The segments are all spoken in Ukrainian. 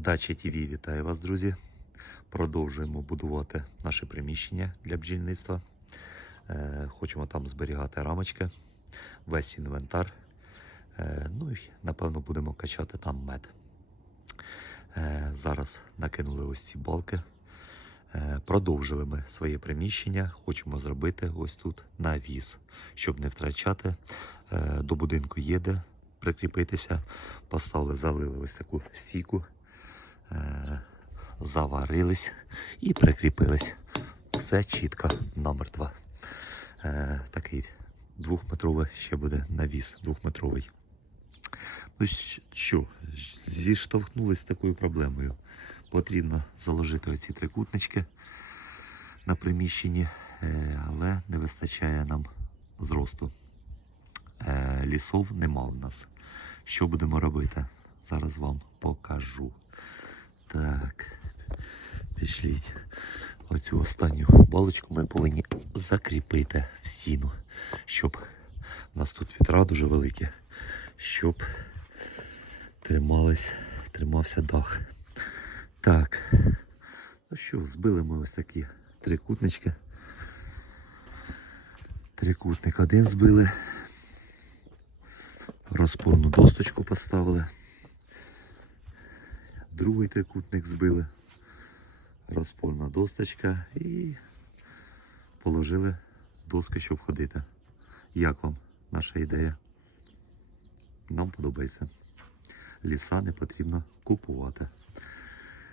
Дача ТВ вітаю вас, друзі. Продовжуємо будувати наше приміщення для бджільництва. Е, Хочемо там зберігати рамочки, весь інвентар. Е, Ну і напевно будемо качати там мед. Е, Зараз накинули ось ці балки. Продовжили ми своє приміщення. Хочемо зробити ось тут навіс, щоб не втрачати. До будинку є де прикріпитися. Поставили, залили ось таку стійку, заварились і прикріпились. Все чітко, намертво. Е, Такий двохметровий ще буде навіс двохметровий. Ну що, зіштовхнулися з такою проблемою. Потрібно заложити оці трикутнички на приміщенні, е, але не вистачає нам зросту. Е, Лісов нема в нас. Що будемо робити? Зараз вам покажу. Так, пішліть. Оцю останню балочку ми повинні закріпити в стіну, щоб у нас тут вітра дуже великі, щоб тримались, тримався дах. Так. Ну що, збили ми ось такі трикутнички. Трикутник один збили. Розпорну досточку поставили. Другий трикутник збили. Розпорна досточка і положили доски, щоб ходити. Як вам наша ідея? Нам подобається. Ліса не потрібно купувати.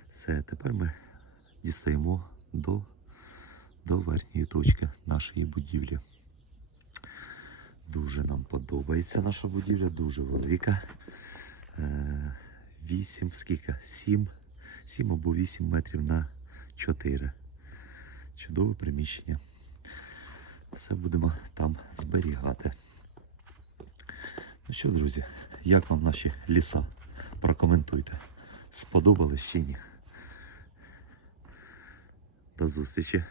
Все, тепер ми дістаємо до, до верхньої точки нашої будівлі. Дуже нам подобається наша будівля, дуже велика. Е, 8, скільки? 7, 7 або 8 метрів на 4. Чудове приміщення. Все будемо там зберігати. Ну що, друзі, як вам наші ліса? Прокоментуйте. Сподобались чи ні? До зустрічі!